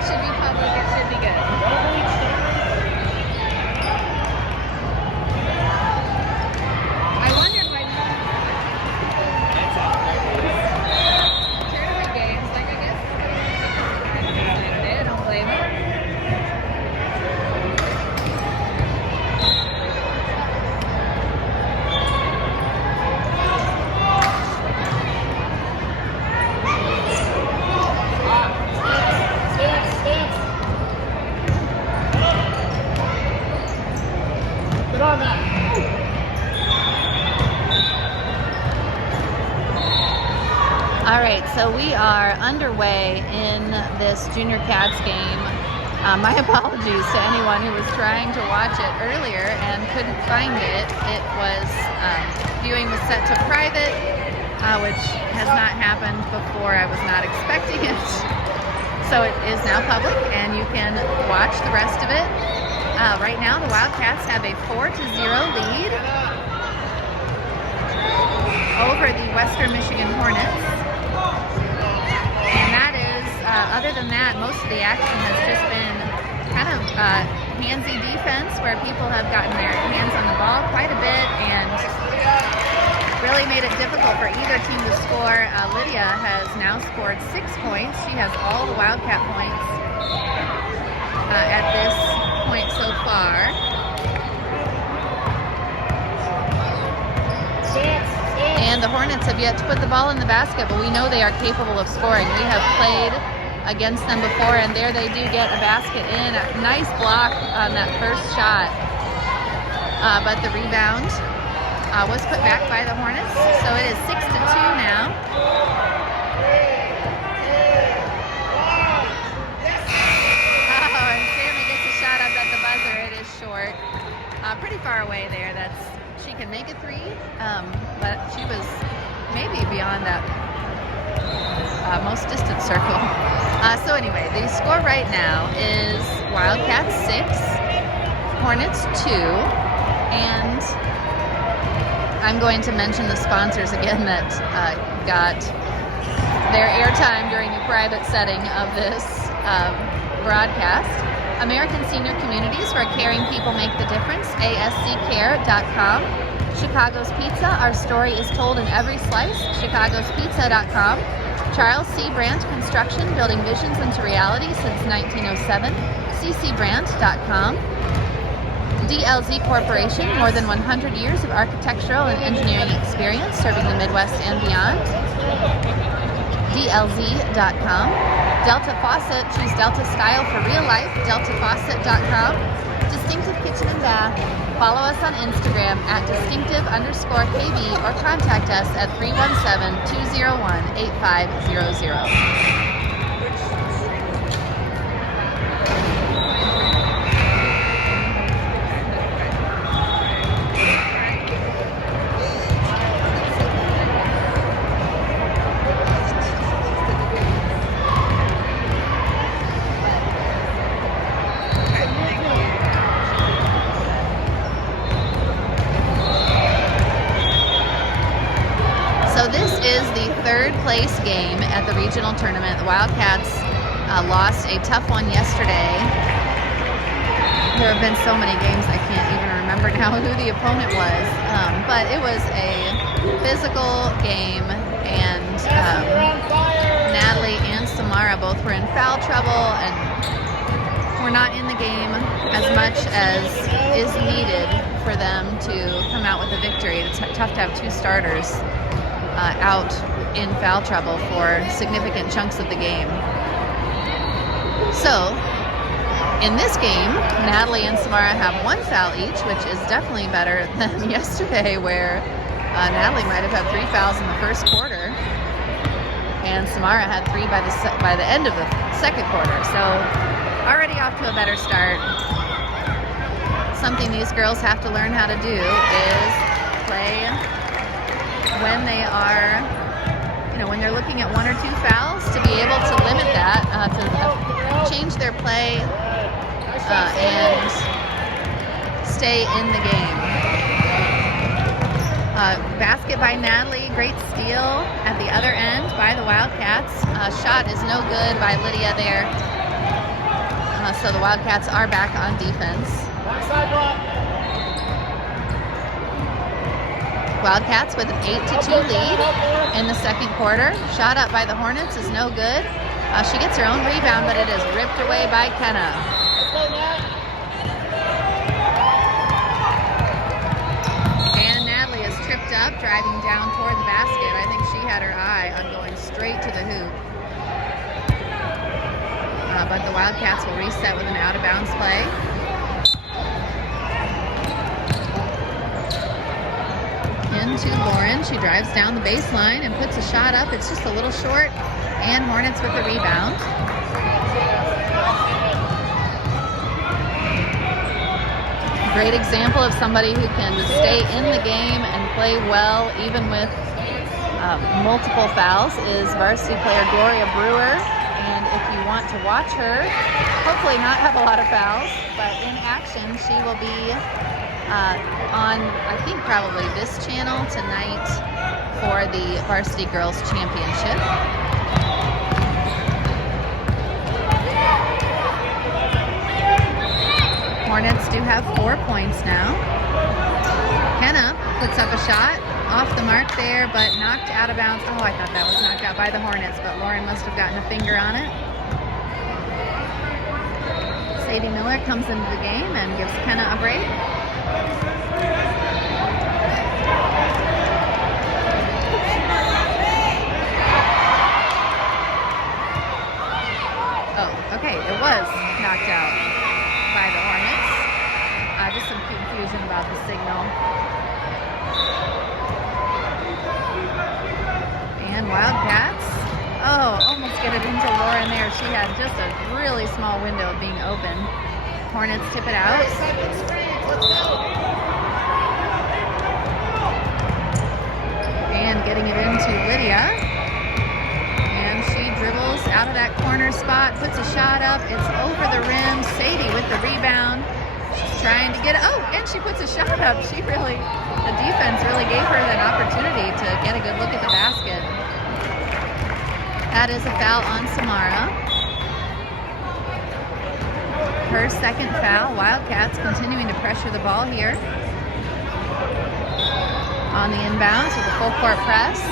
It should be public. It should be good. I wondered why tournament games, like I guess. I don't blame it. All right, so we are underway in this Junior Cats game. My apologies to anyone who was trying to watch it earlier and couldn't find it. It was, viewing was set to private, which has not happened before. I was not expecting it. So it is now public and you can watch the rest of it. Right now the Wildcats have a 4-0 lead over the Western Michigan Hornets. And that is, other than that, most of the action has just been kind of handsy defense where people have gotten their hands on the ball quite a bit and really made it difficult for either team to score. Lydia has now scored 6 points. She has all the Wildcat points at this point so far. And the Hornets have yet to put the ball in the basket, but we know they are capable of scoring. We have played against them before, and there they do get a basket in. A nice block on that first shot, but the rebound was put back by the Hornets, so it is 6-2 now. Oh, and Sammy gets a shot up at the buzzer. It is short. Pretty far away there. She can make a three, but she was maybe beyond that most distant circle. So anyway, the score right now is Wildcats 6, Hornets 2, and I'm going to mention the sponsors again that got their airtime during the private setting of this broadcast. American Senior Communities, where caring people make the difference, asccare.com. Chicago's Pizza, our story is told in every slice, chicagospizza.com. Charles C. Brandt Construction, building visions into reality since 1907, ccbrandt.com. DLZ Corporation, more than 100 years of architectural and engineering experience serving the Midwest and beyond. DLZ.com. Delta Faucet, choose Delta style for real life, deltafaucet.com. Distinctive Kitchen and Bath. Follow us on Instagram at distinctive_KB or contact us at 317-201-8500. So this is the third place game at the regional tournament. The Wildcats lost a tough one yesterday. There have been so many games I can't even remember now who the opponent was. But it was a physical game, and Natalie and Samara both were in foul trouble and were not in the game as much as is needed for them to come out with a victory. It's tough to have two starters out in foul trouble for significant chunks of the game. So, in this game, Natalie and Samara have 1 foul each, which is definitely better than yesterday, where Natalie might have had 3 fouls in the first quarter, and Samara had 3 by the end of the second quarter. So, already off to a better start. Something these girls have to learn how to do is play when they are, when they're looking at 1 or 2 fouls, to be able to limit that, to change their play and stay in the game. Basket by Natalie, great steal at the other end by the Wildcats. Shot is no good by Lydia there. So the Wildcats are back on defense. Wildcats with an 8-2 lead in the second quarter. Shot up by the Hornets is no good. She gets her own rebound, but it is ripped away by Kenna. And Natalie is tripped up, driving down toward the basket. I think she had her eye on going straight to the hoop. But the Wildcats will reset with an out-of-bounds play. Into Lauren. She drives down the baseline and puts a shot up. It's just a little short. And Hornets with the rebound. Great example of somebody who can stay in the game and play well even with multiple fouls is varsity player Gloria Brewer. And if you want to watch her, hopefully not have a lot of fouls, but in action, she will be on, I think, probably this channel tonight for the Varsity Girls Championship. Hornets do have 4 points now. Kenna puts up a shot. Off the mark there, but knocked out of bounds. Oh, I thought that was knocked out by the Hornets, but Lauren must have gotten a finger on it. Sadie Miller comes into the game and gives Kenna a break. Oh, okay, it was knocked out by the Hornets. Just some confusion about the signal. And Wildcats, almost get it into Lauren there. She had just a really small window of being open. Hornets tip it out. And getting it into Lydia. And she dribbles out of that corner spot, puts a shot up. It's over the rim. Sadie with the rebound. She's trying to get it. Oh, and she puts a shot up. The defense really gave her an opportunity to get a good look at the basket. That is a foul on Samara. Her second foul. Wildcats continuing to pressure the ball here. On the inbounds with a full court press.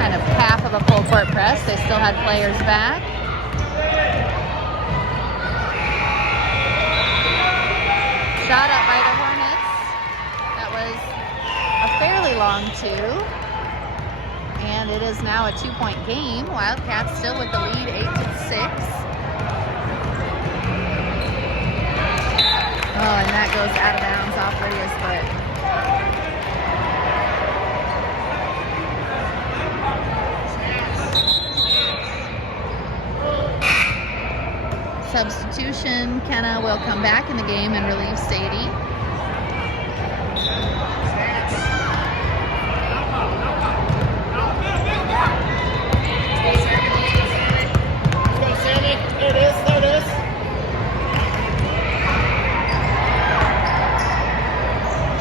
Kind of half of a full court press. They still had players back. Shot up by the Hornets. That was a fairly long two. And it is now a 2-point game. Wildcats still with the lead, 8-6. Oh, and that goes out of bounds off Lydia's foot. Substitution, Kenna will come back in the game and relieve Sadie.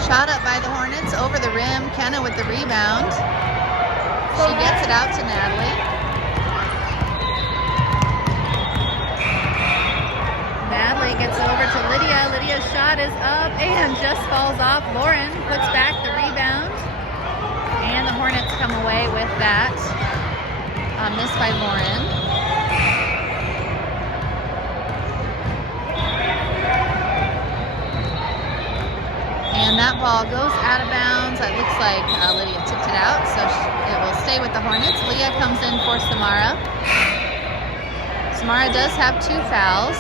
Shot up by the Hornets over the rim. Kenna with the rebound. She gets it out to Natalie. Natalie gets over to Lydia. Lydia's shot is up and just falls off. Lauren puts back the rebound. And the Hornets come away with that. Missed by Lauren. And that ball goes out of bounds. It looks like Lydia tipped it out, so it will stay with the Hornets. Leah comes in for Samara. Samara does have 2 fouls,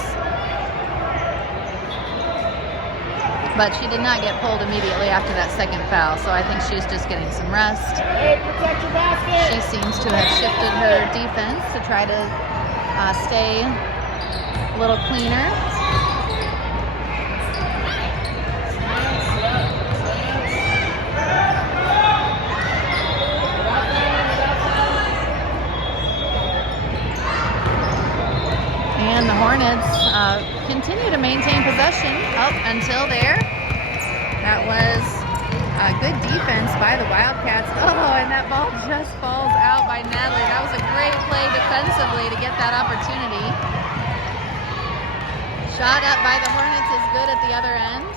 but she did not get pulled immediately after that second foul, so I think she's just getting some rest. Hey, protect your basket. She seems to have shifted her defense to try to stay a little cleaner. And the Hornets continue to maintain possession up until there. That was a good defense by by the Wildcats. Oh, and that ball just falls out by Natalie. That was a great play defensively to get that opportunity. Shot up by the Hornets is good at the other end.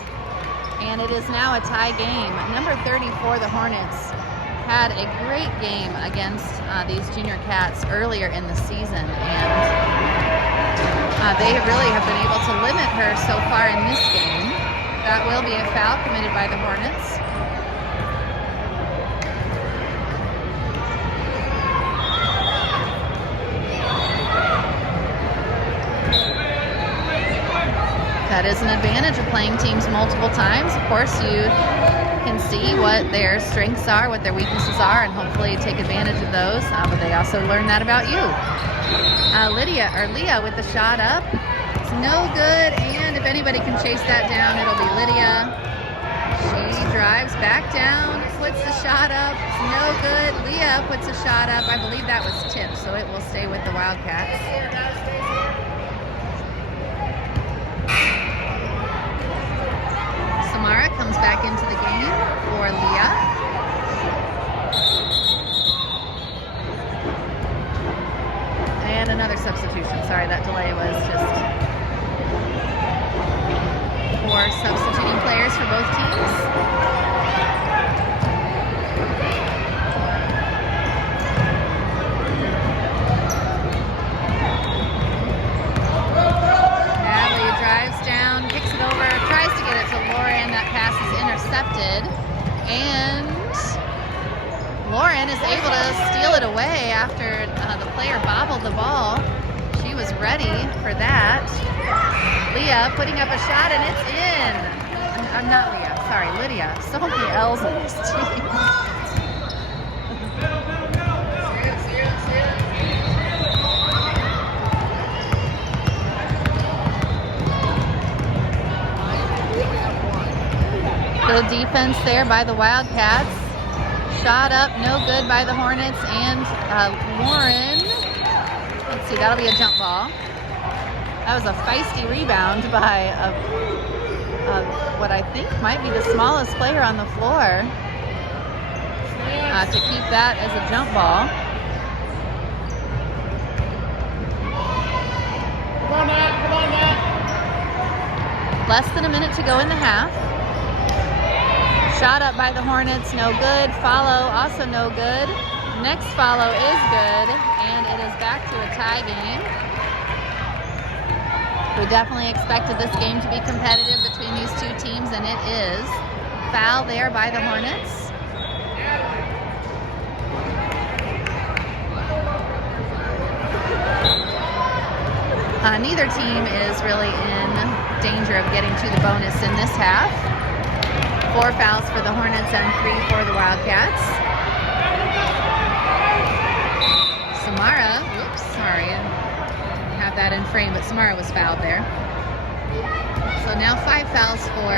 And it is now a tie game. Number 34, the Hornets, had a great game against these junior cats earlier in the season. And they really have been able to limit her so far in this game. That will be a foul committed by the Hornets. That is an advantage of playing teams multiple times. Of course, you can see what their strengths are, what their weaknesses are, and hopefully take advantage of those. But they also learn that about you. Leah with the shot up. It's no good, and if anybody can chase that down, it'll be Lydia. She drives back down, puts the shot up. It's no good. Leah puts a shot up. I believe that was tipped, so it will stay with the Wildcats. Samara comes back into the game for Leah. And another substitution. Sorry, that delay was just 4 substituting players for both teams. Natalie drives down, kicks it over, tries to get it to Lauren. That pass is intercepted, and Lauren is able to steal it away after the player bobbled the ball. She was ready for that. Leah putting up a shot, and it's in. I'm not Leah, sorry, Lydia. So many L's in this team. Good defense there by the Wildcats. Shot up, no good by the Hornets, and Lauren, let's see, that'll be a jump ball. That was a feisty rebound by what I think might be the smallest player on the floor to keep that as a jump ball. Come on, Nat. Come on, Nat. Less than a minute to go in the half. Shot up by the Hornets, no good. Follow, also no good. Next follow is good, and it is back to a tie game. We definitely expected this game to be competitive between these two teams, and it is. Foul there by the Hornets. Neither team is really in danger of getting to the bonus in this half. 4 fouls for the Hornets and 3 for the Wildcats. Samara, oops, sorry, I didn't have that in frame, but Samara was fouled there. So now 5 fouls for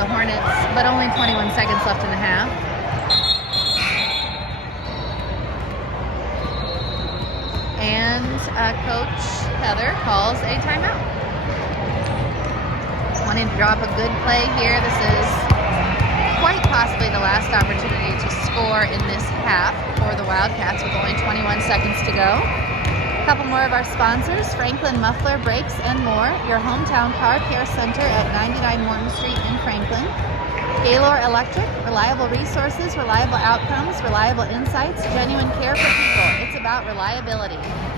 the Hornets, but only 21 seconds left in the half. And Coach Heather calls a timeout. Wanting to drop a good play here. This is quite possibly the last opportunity to score in this half for the Wildcats with only 21 seconds to go. A couple more of our sponsors: Franklin Muffler Brakes and More, your hometown car care center at 99 Morton Street in Franklin. Gaylor Electric, reliable resources, reliable outcomes, reliable insights, genuine care for people. It's about reliability.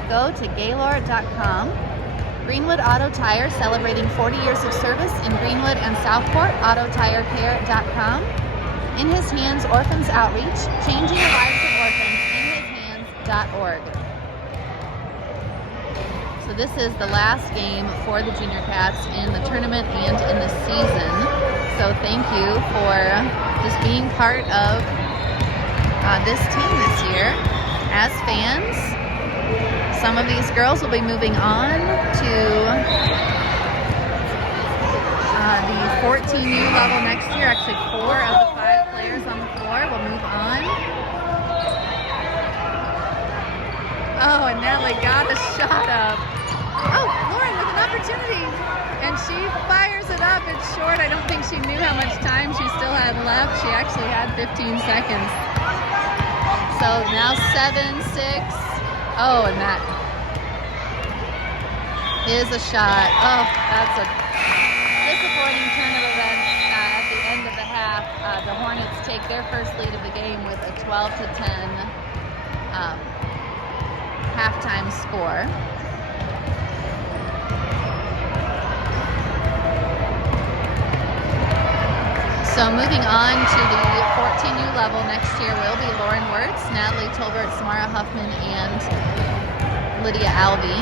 Go to Gaylor.com. Greenwood Auto Tire, celebrating 40 years of service in Greenwood and Southport. AutoTireCare.com. In His Hands Orphans Outreach, changing the lives of orphans. InHisHands.org. So this is the last game for the Junior Cats in the tournament and in the season. So thank you for just being part of this team this year as fans. Some of these girls will be moving on to the 14U level next year. Actually, 4 of the 5 players on the floor will move on. Oh, and Natalie got a shot up. Oh, Lauren with an opportunity. And she fires it up. It's short. I don't think she knew how much time she still had left. She actually had 15 seconds. So now 7-6. Oh, and that is a shot. Oh, that's a disappointing turn of events at the end of the half. The Hornets take their first lead of the game with a 12-10 halftime score. So moving on to the 14U level next year will be Lauren Wirtz, Natalie Tolbert, Samara Huffman, and Lydia Alvey.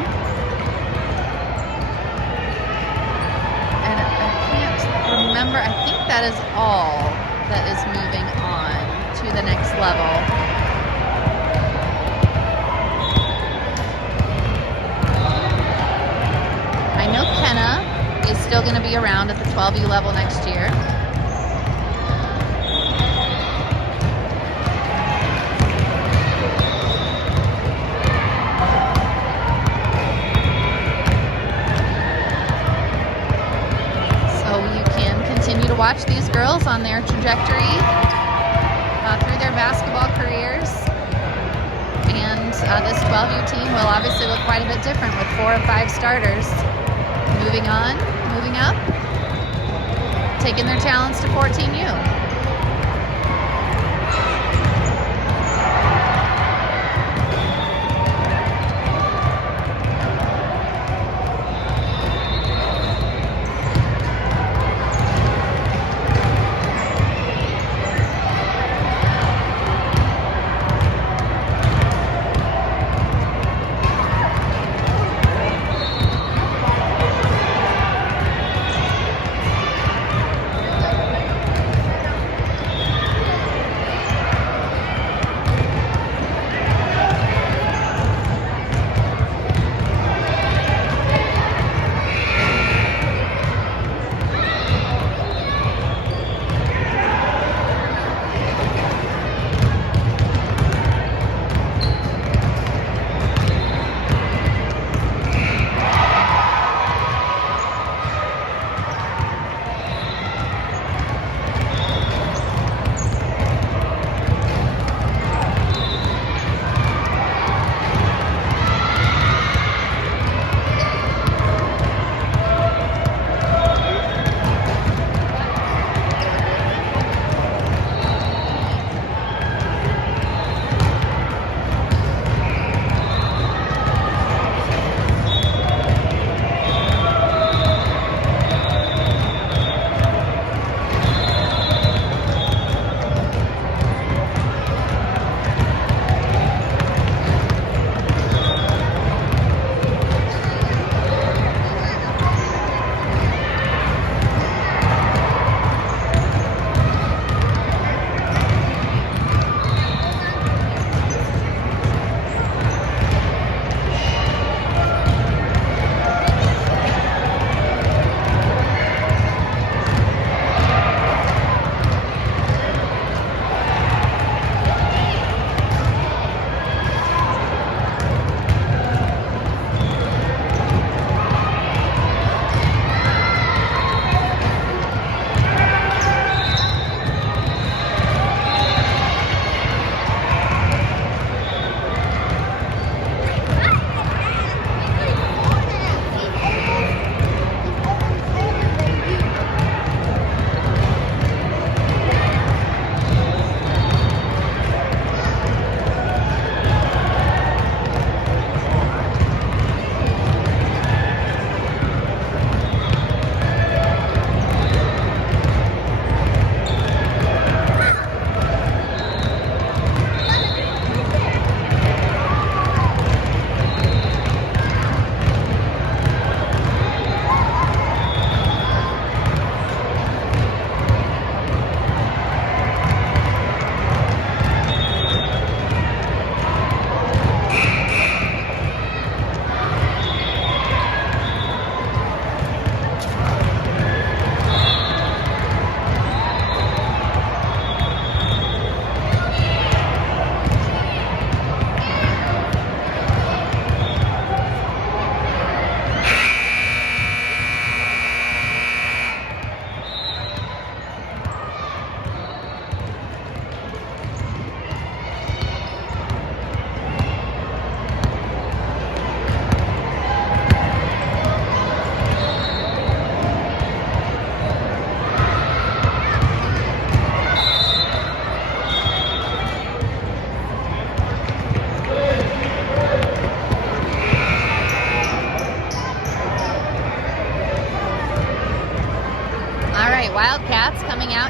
And I can't remember, I think that is all that is moving on to the next level. I know Kenna is still going to be around at the 12U level next year. Continue to watch these girls on their trajectory through their basketball careers. And this 12U team will obviously look quite a bit different with 4 or 5 starters. Moving on, moving up, taking their talents to 14U.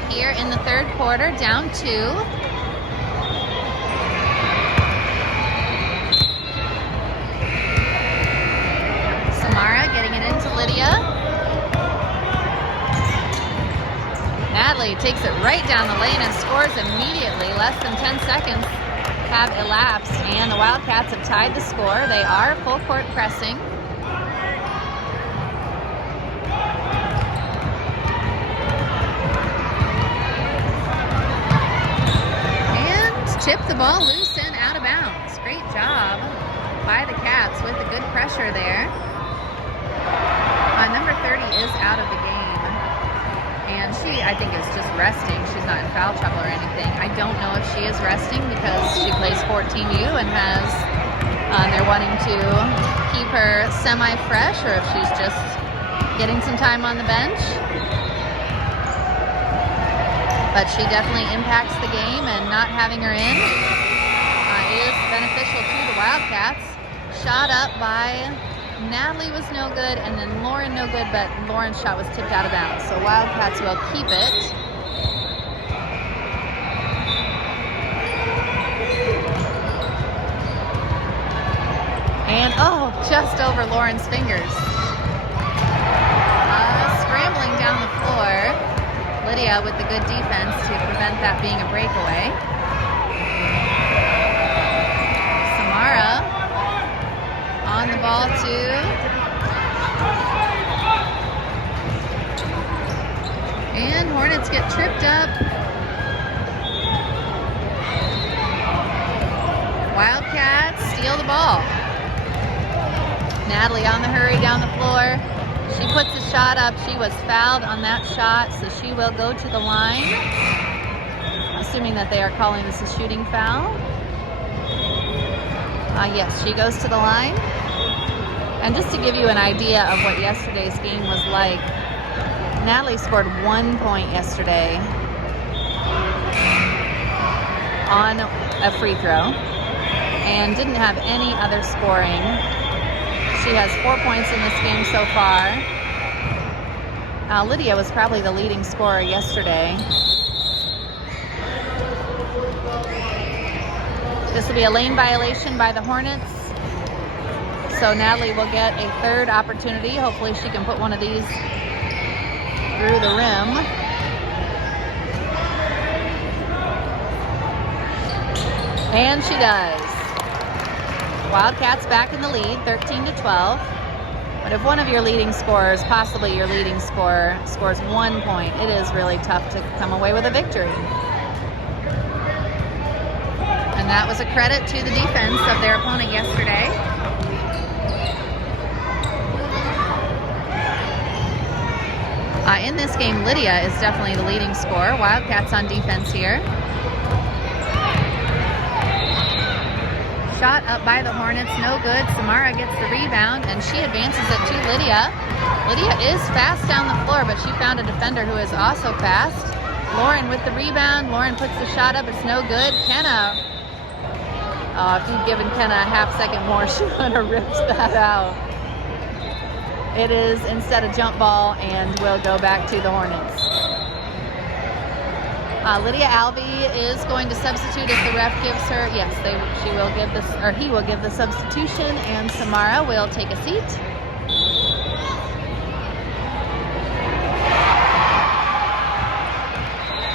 here in the third quarter, down 2. Samara getting it into Lydia. Natalie takes it right down the lane and scores immediately. Less than 10 seconds have elapsed, and the Wildcats have tied the score. They are full court pressing. Chip the ball loose and out of bounds. Great job by the Cats with the good pressure there. Number 30 is out of the game. And she, I think, is just resting. She's not in foul trouble or anything. I don't know if she is resting because she plays 14U and has, they're wanting to keep her semi-fresh, or if she's just getting some time on the bench. But she definitely impacts the game, and not having her in is beneficial to the Wildcats. Shot up by Natalie was no good, and then Lauren no good, but Lauren's shot was tipped out of bounds. So Wildcats will keep it. And, oh, just over Lauren's fingers. Scrambling down the floor. Lydia with the good defense to prevent that being a breakaway. Samara on the ball too. And Hornets get tripped up. Wildcats steal the ball. Natalie on the hurry down the floor. She puts a shot up. She was fouled on that shot, so she will go to the line. Assuming that they are calling this a shooting foul. Yes, she goes to the line. And just to give you an idea of what yesterday's game was like, Natalie scored 1 point yesterday on a free throw and didn't have any other scoring. She has 4 points in this game so far. Lydia was probably the leading scorer yesterday. This will be a lane violation by the Hornets. So Natalie will get a third opportunity. Hopefully she can put one of these through the rim. And she does. Wildcats back in the lead, 13-12. But if one of your leading scorers, possibly your leading scorer, scores 1 point, it is really tough to come away with a victory. And that was a credit to the defense of their opponent yesterday. In this game, Lydia is definitely the leading scorer. Wildcats on defense here. Shot up by the Hornets, no good. Samara gets the rebound, and she advances it to Lydia. Lydia is fast down the floor, but she found a defender who is also fast. Lauren with the rebound. Lauren puts the shot up. It's no good. Kenna. If you'd given Kenna a half second more, she would have ripped that out. It is instead a jump ball, and will go back to the Hornets. Lydia Alvey is going to substitute if the ref gives her. Yes, she will give this, or he will give the substitution, and Samara will take a seat.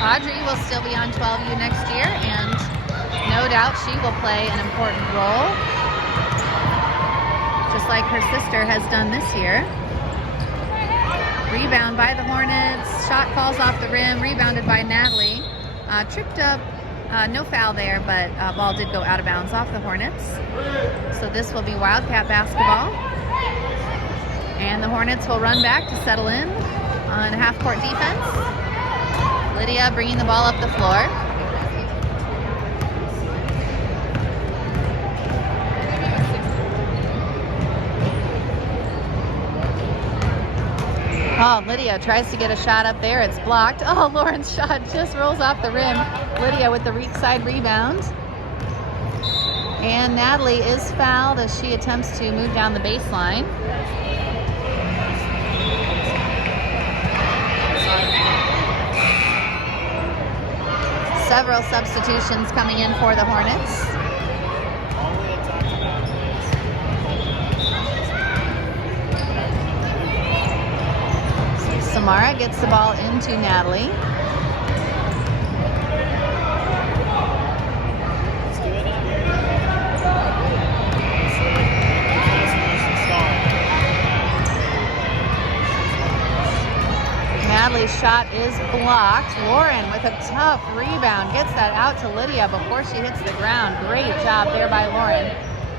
Audrey will still be on 12U next year, and no doubt she will play an important role, just like her sister has done this year. Rebound by the Hornets. Shot falls off the rim. Rebounded by Natalie. Tripped up. No foul there, but ball did go out of bounds off the Hornets. So this will be Wildcat basketball. And the Hornets will run back to settle in on half-court defense. Lydia bringing the ball up the floor. Oh, Lydia tries to get a shot up there. It's blocked. Oh, Lauren's shot just rolls off the rim. Lydia with the reach side rebound. And Natalie is fouled as she attempts to move down the baseline. Several substitutions coming in for the Hornets. Samara gets the ball into Natalie. Natalie's shot is blocked. Lauren with a tough rebound gets that out to Lydia before she hits the ground. Great job there by Lauren.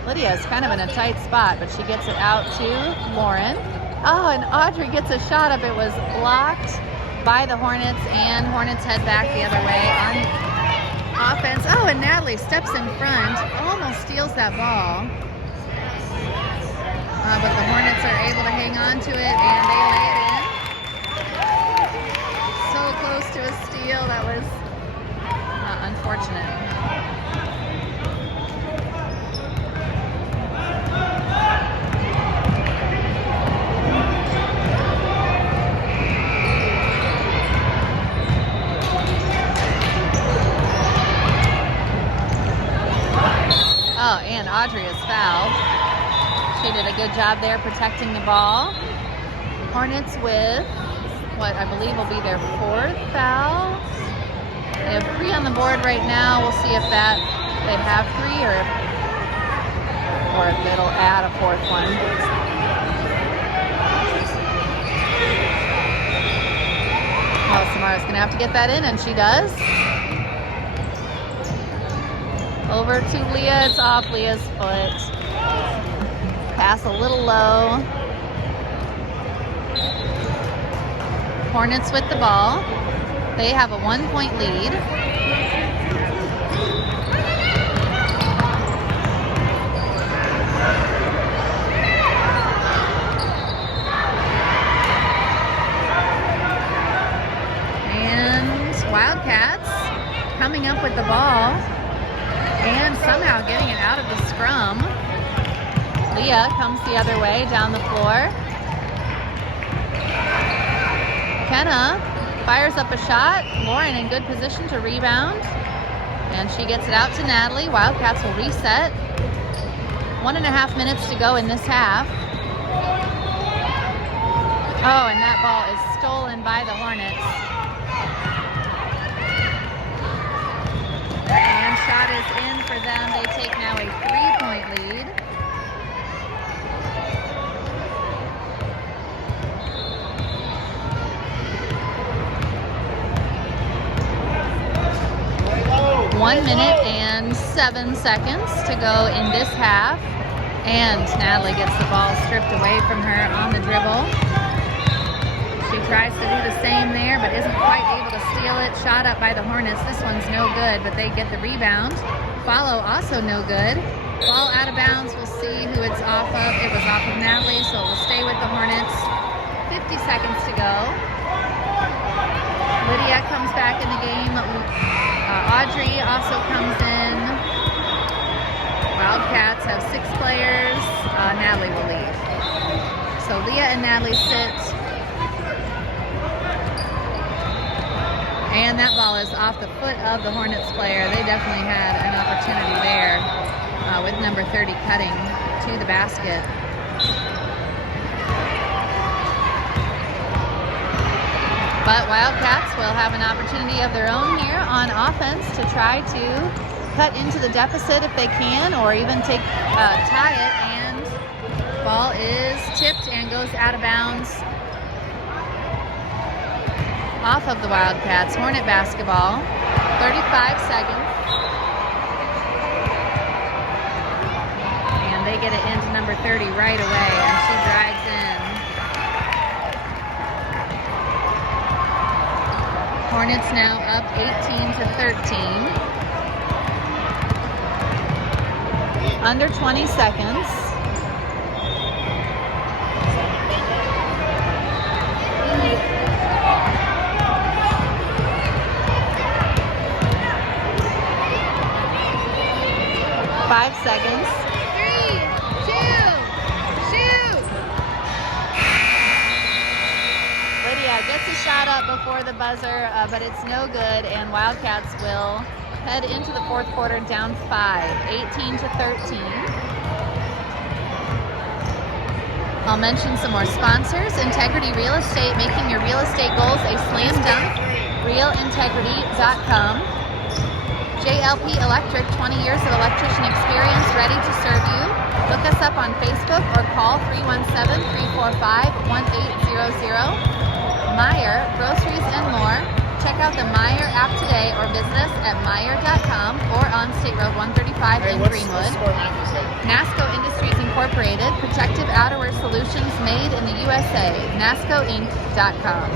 Lydia is kind of in a tight spot, but she gets it out to Lauren. Oh, and Audrey gets a shot up. It was blocked by the Hornets, and Hornets head back the other way on offense. Oh, and Natalie steps in front, almost steals that ball. But the Hornets are able to hang on to it, and they lay it in. So close to a steal. That was unfortunate. Oh, and Audrey is fouled. She did a good job there protecting the ball. Hornets with what I believe will be their 4th foul. They have 3 on the board right now. We'll see if they have 3 or if it'll add a 4th one. Well, Samara's going to have to get that in, and she does. Over to Leah. It's off Leah's foot. Pass a little low. Hornets with the ball. They have a 1-point lead. And Wildcats coming up with the ball and somehow getting it out of the scrum. Leah comes the other way down the floor. Kenna fires up a shot. Lauren in good position to rebound. And she gets it out to Natalie. Wildcats will reset. 1.5 minutes to go in this half. Oh, and that ball is stolen by the Hornets. And shot is in for them. They take now a 3-point lead. One minute and 7 seconds to go in this half. And Natalie gets the ball stripped away from her on the dribble. She tries to do the same there, but isn't quite able to steal it. Shot up by the Hornets. This one's no good, but they get the rebound. Follow also no good. Ball out of bounds. We'll see who it's off of. It was off of Natalie, so it will stay with the Hornets. 50 seconds to go. Lydia comes back in the game. Audrey also comes in. Wildcats have 6 players. Natalie will leave. So Leah and Natalie sit. And that ball is off the foot of the Hornets player. They definitely had an opportunity there with number 30 cutting to the basket. But Wildcats will have an opportunity of their own here on offense to try to cut into the deficit if they can, or even tie it. And ball is tipped and goes out of bounds off of the Wildcats. Hornet basketball. 35 seconds. And they get it into number 30 right away, and she drives in. Hornets now up 18-13. Under 20 seconds. Five seconds. 3, 2, shoot! Lydia gets a shot up. up before the buzzer, but it's no good, and Wildcats will head into the fourth quarter down 5, 18-13. I'll mention some more sponsors. Integrity Real Estate, making your real estate goals a slam dunk. RealIntegrity.com. JLP Electric, 20 years of electrician experience, ready to serve you. Look us up on Facebook or call 317-345-1800. Meyer, groceries and more. Check out the Meyer app today or visit us at Meyer.com or on State Road 135 in Greenwood. NASCO Industries Incorporated, protective outerwear solutions made in the USA. NASCOInc.com.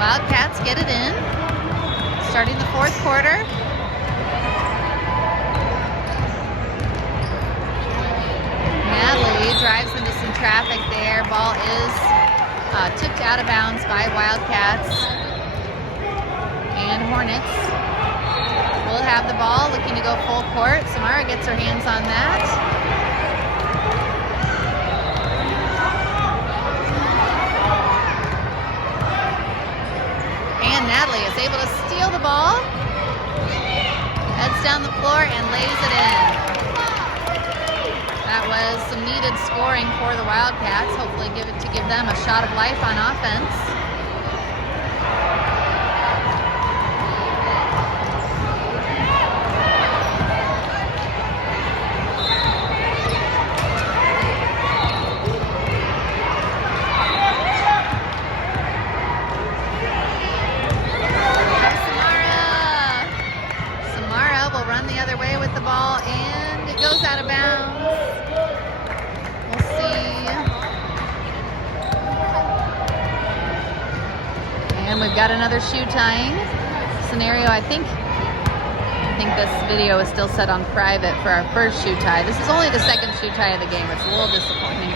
Wildcats get it in, starting the fourth quarter. Natalie drives into some traffic there. Ball is tipped out of bounds by Wildcats. And Hornets will have the ball, looking to go full court. Samara gets her hands on that. Natalie is able to steal the ball, heads down the floor and lays it in. That was some needed scoring for the Wildcats, hopefully give them a shot of life on offense. Goes out of bounds. We'll see. And we've got another shoe tying scenario. I think this video is still set on private for our first shoe tie. This is only the second shoe tie of the game. It's a little disappointing.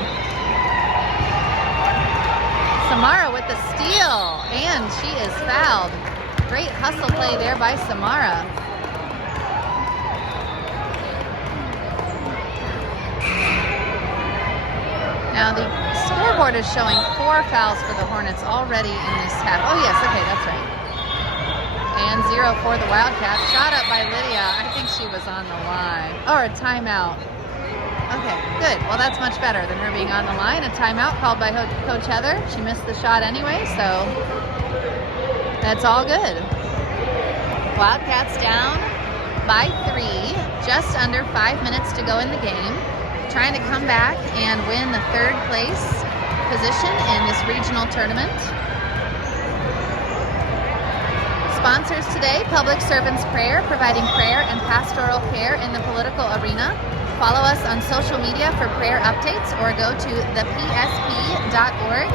Samara with the steal, and she is fouled. Great hustle play there by Samara. Now the scoreboard is showing 4 fouls for the Hornets already in this half. Oh yes, okay, that's right. And 0 for the Wildcats. Shot up by Lydia. I think she was on the line. Or a timeout. Okay, good. Well, that's much better than her being on the line. A timeout called by Coach Heather. She missed the shot anyway, so that's all good. Wildcats down by 3. Just under 5 minutes to go in the game. Trying to come back and win the third place position in this regional tournament. Sponsors today, Public Servants Prayer, providing prayer and pastoral care in the political arena. Follow us on social media for prayer updates or go to thepsp.org.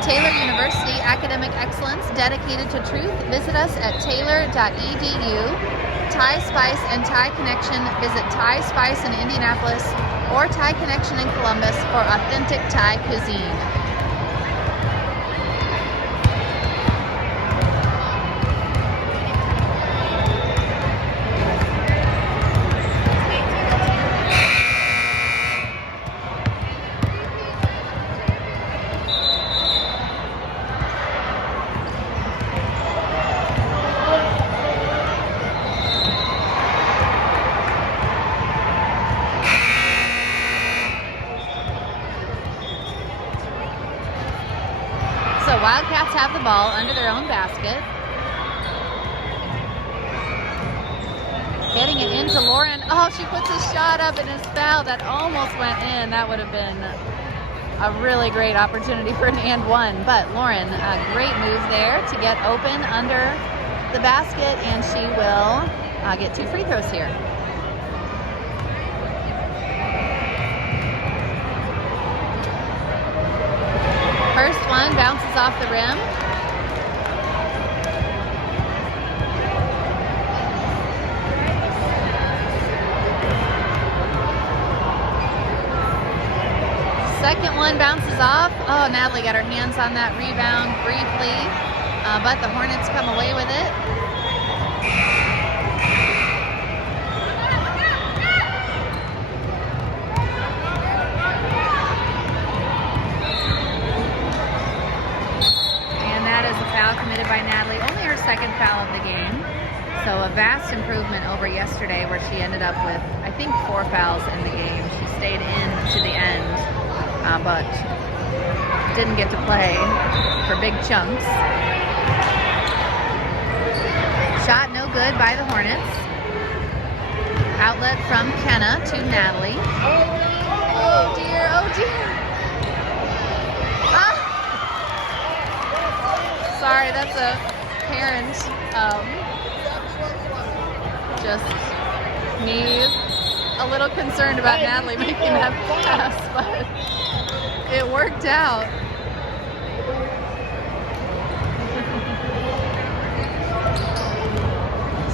Taylor University, academic excellence dedicated to truth. Visit us at taylor.edu. Thai Spice and Thai Connection. Visit Thai Spice in Indianapolis or Thai Connection in Columbus for authentic Thai cuisine. have the ball under their own basket. Getting it into Lauren. Oh, she puts a shot up and is fouled. That almost went in. That would have been a really great opportunity for an and one. But Lauren, a great move there to get open under the basket, and she will get 2 free throws here. First one bounces off the rim. Second one bounces off. Oh, Natalie got her hands on that rebound briefly, but the Hornets come away with it. And that is a foul committed by Natalie, only her second foul of the game. So a vast improvement over yesterday, where she ended up with, I think, 4 fouls in the game. She stayed in to the end, but didn't get to play for big chunks. Shot no good by the Hornets. Outlet from Kenna to Natalie. Oh dear, oh dear. Ah. Sorry, that's a parent. Just me a little concerned about Natalie making that pass, but it worked out.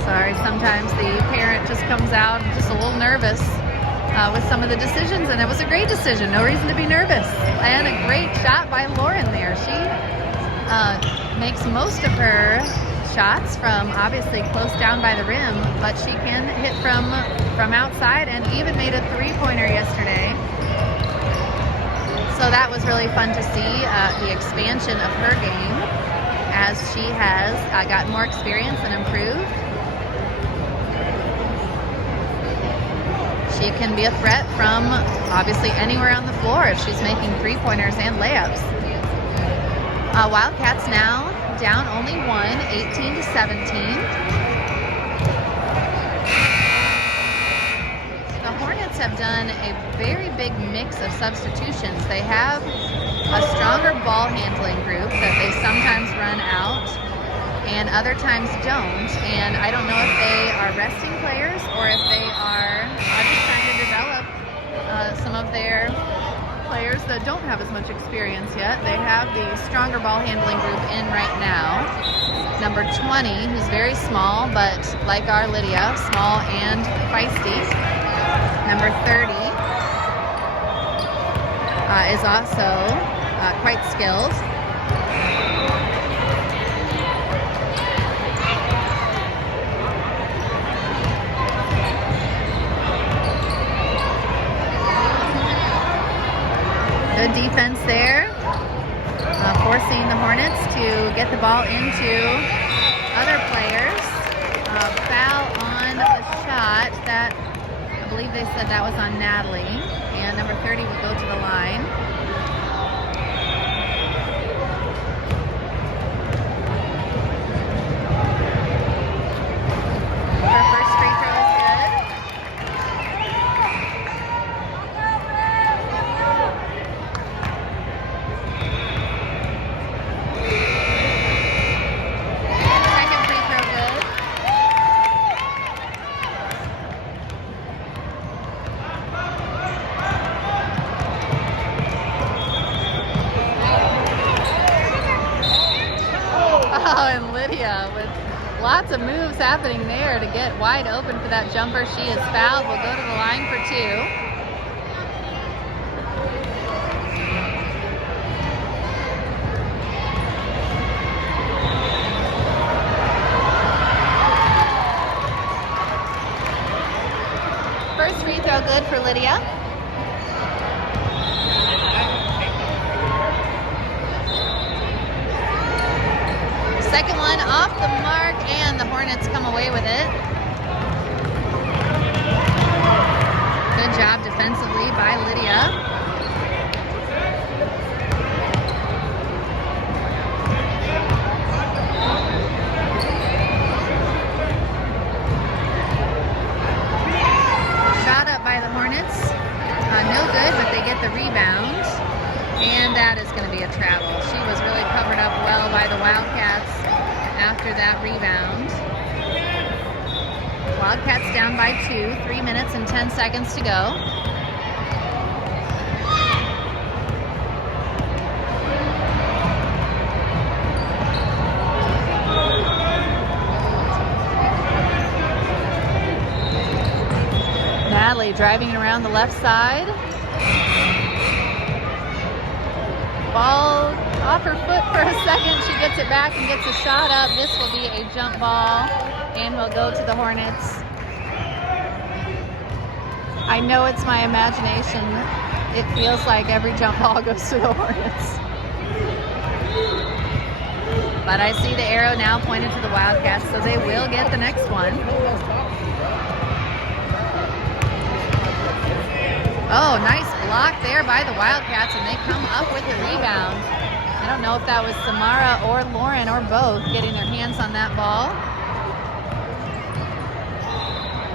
Sorry, sometimes the parent just comes out just a little nervous with some of the decisions, and it was a great decision. No reason to be nervous. And a great shot by Lauren there. She makes most of her shots from obviously close down by the rim, but she can hit from outside, and even made a 3-pointer yesterday. So that was really fun to see the expansion of her game as she has gotten more experience and improved. She can be a threat from obviously anywhere on the floor if she's making 3-pointers and layups. Wildcats now down only 1, 18-17. The Hornets have done a very big mix of substitutions. They have a stronger ball handling group that they sometimes run out and other times don't. And I don't know if they are resting players or if they are just trying to develop some of their players that don't have as much experience yet. They have the stronger ball handling group in right now. Number 20, who's very small, but like our Lydia, small and feisty. Number 30 is also quite skilled. Good defense there, forcing the Hornets to get the ball into other players. Foul on the shot that I believe they said that was on Natalie, and number 30 will go to the line. Her first free throw is good. Second free throw good. Oh, and Lydia with lots of moves happening there to get wide open for that jumper. She is fouled. Will go to the line for 2. First free throw good for Lydia. Second one off the mark, and the Hornets come away with it. Good job defensively by Lydia. Wildcats down by 2, 3 minutes and 10 seconds to go. Natalie driving it around the left side. Ball off her foot for a second. She gets it back and gets a shot up. This will be a jump ball and will go to the Hornets. I know it's my imagination. It feels like every jump ball goes to the Hornets. But I see the arrow now pointed to the Wildcats, so they will get the next one. Oh, nice block there by the Wildcats, and they come up with the rebound. I don't know if that was Samara or Lauren or both getting their hands on that ball.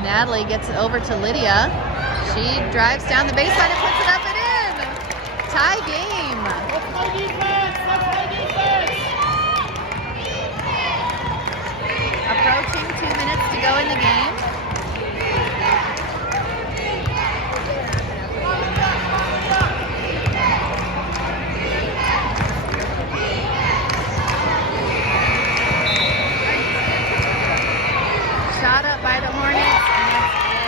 Natalie gets it over to Lydia. She drives down the baseline and puts it up and in. Tie game. Let's play defense! Let's play defense! Approaching 2 minutes to go in the game. Shot up by the Hornets, and it's in.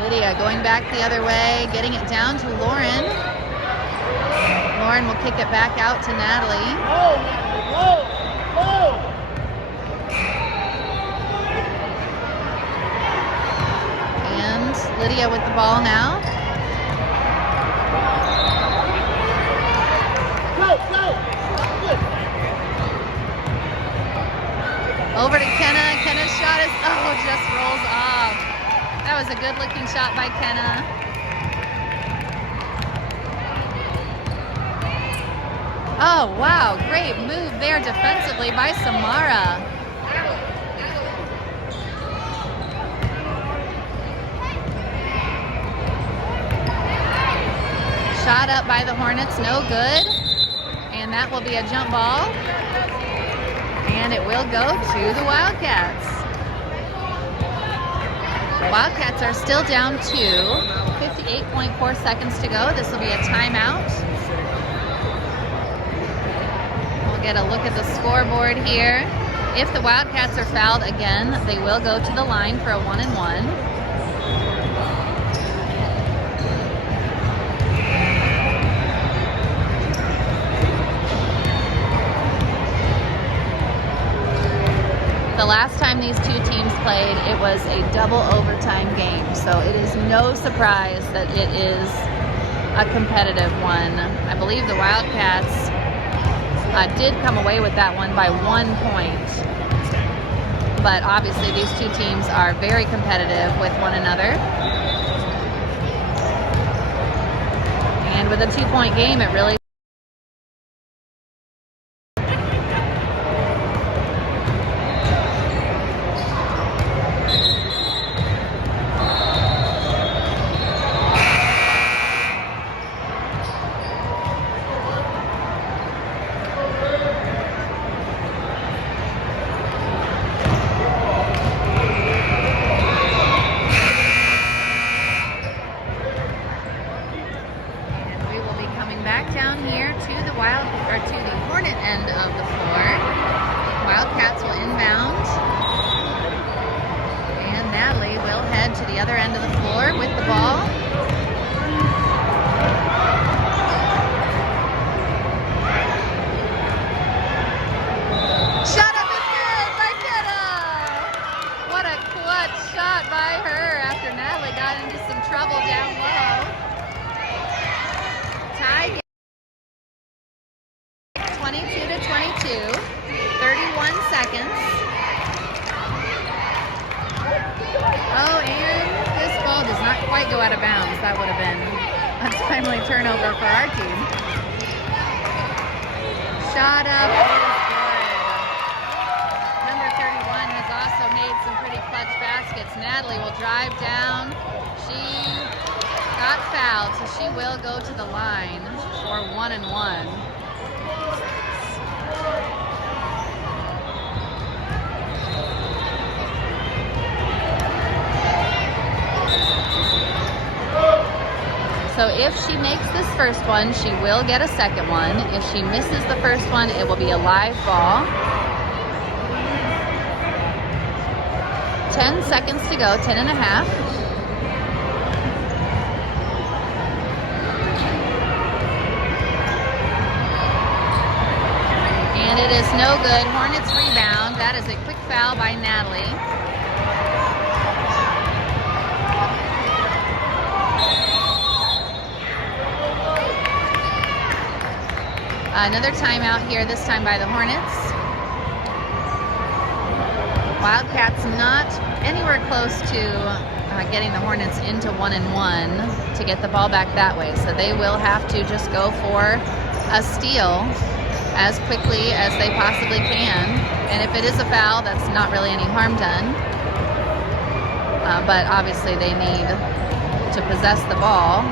Lydia going back the other way, getting it down to Lauren. Lauren will kick it back out to Natalie. Low! And Lydia with the ball now. Over to Kenna. Kenna's shot is, just rolls off. That was a good looking shot by Kenna. Oh, wow. Great move there defensively by Samara. Shot up by the Hornets, no good. And that will be a jump ball. And it will go to the Wildcats. Wildcats are still down 2. 58.4 seconds to go. This will be a timeout. We'll get a look at the scoreboard here. If the Wildcats are fouled again, they will go to the line for a 1-and-1. The last time these two teams played, it was a double overtime game, so it is no surprise that it is a competitive one. I believe the Wildcats did come away with that one by 1 point, but obviously these two teams are very competitive with one another. And with a 2-point game, it really Hornet end of the floor. Wildcats will inbound. And Natalie will head to the other end of the floor with the ball. Shot up is good by Kenna! What a clutch shot by her after Natalie got into some trouble down low. Tie game. 22-22, 31 seconds. Oh, and this ball does not quite go out of bounds. That would have been a timely turnover for our team. Shot up is good. Number 31 has also made some pretty clutch baskets. Natalie will drive down. She got fouled, so she will go to the line for 1-and-1. If she makes this first one, she will get a second one. If she misses the first one, it will be a live ball. 10 seconds to go, 10 and a half. And it is no good. Hornets rebound. That is a quick foul by Natalie. Another timeout here, this time by the Hornets. Wildcats not anywhere close to getting the Hornets into 1-and-1 to get the ball back that way. So they will have to just go for a steal as quickly as they possibly can. And if it is a foul, that's not really any harm done. But obviously they need to possess the ball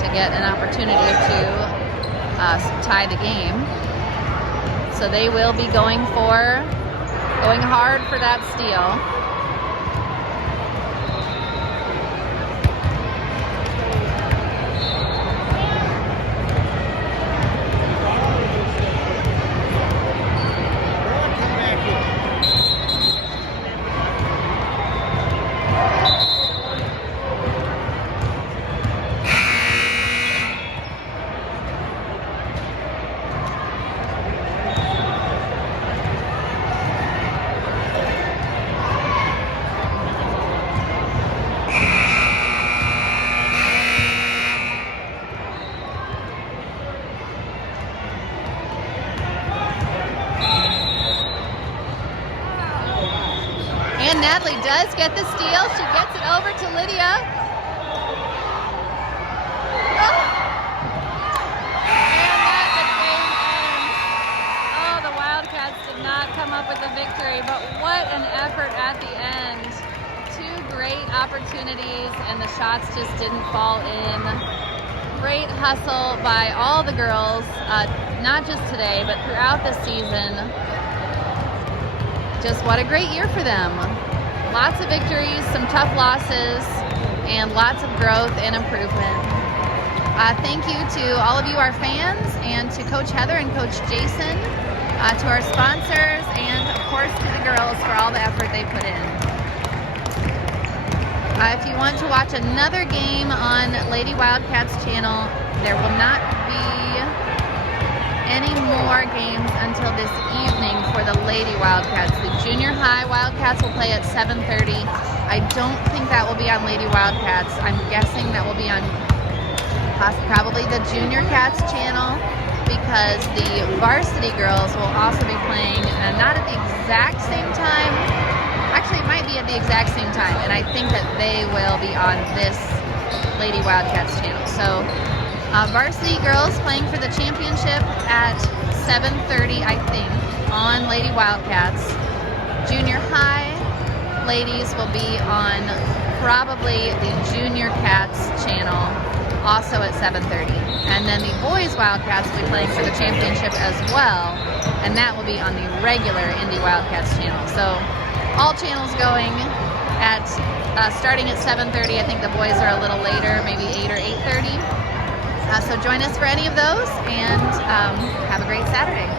to get an opportunity to tie the game. So they will be going hard for that steal. And Natalie does get the steal. She gets it over to Lydia. Oh. And that the game ends. Oh, the Wildcats did not come up with a victory, but what an effort at the end. Two great opportunities, and the shots just didn't fall in. Great hustle by all the girls, not just today, but throughout the season. Just what a great year for them. Lots of victories, some tough losses, and lots of growth and improvement. Thank you to all of you, our fans, and to Coach Heather and Coach Jason, to our sponsors, and of course to the girls for all the effort they put in. If you want to watch another game on Lady Wildcats channel, there will not be any more games until this evening for the Lady Wildcats. The junior high Wildcats will play at 7:30. I don't think that will be on Lady Wildcats. I'm guessing that will be on probably the Junior Cats channel, because the varsity girls will also be playing, not at the exact same time. Actually, it might be at the exact same time, and I think that they will be on this Lady Wildcats channel. So varsity girls playing for the championship at 7:30, I think, on Lady Wildcats. Junior high ladies will be on probably the Junior Cats channel, also at 7:30. And then the boys Wildcats will be playing for the championship as well, and that will be on the regular Indy Wildcats channel. So all channels going at starting at 7:30. I think the boys are a little later, maybe 8 or 8:30. So join us for any of those, and have a great Saturday.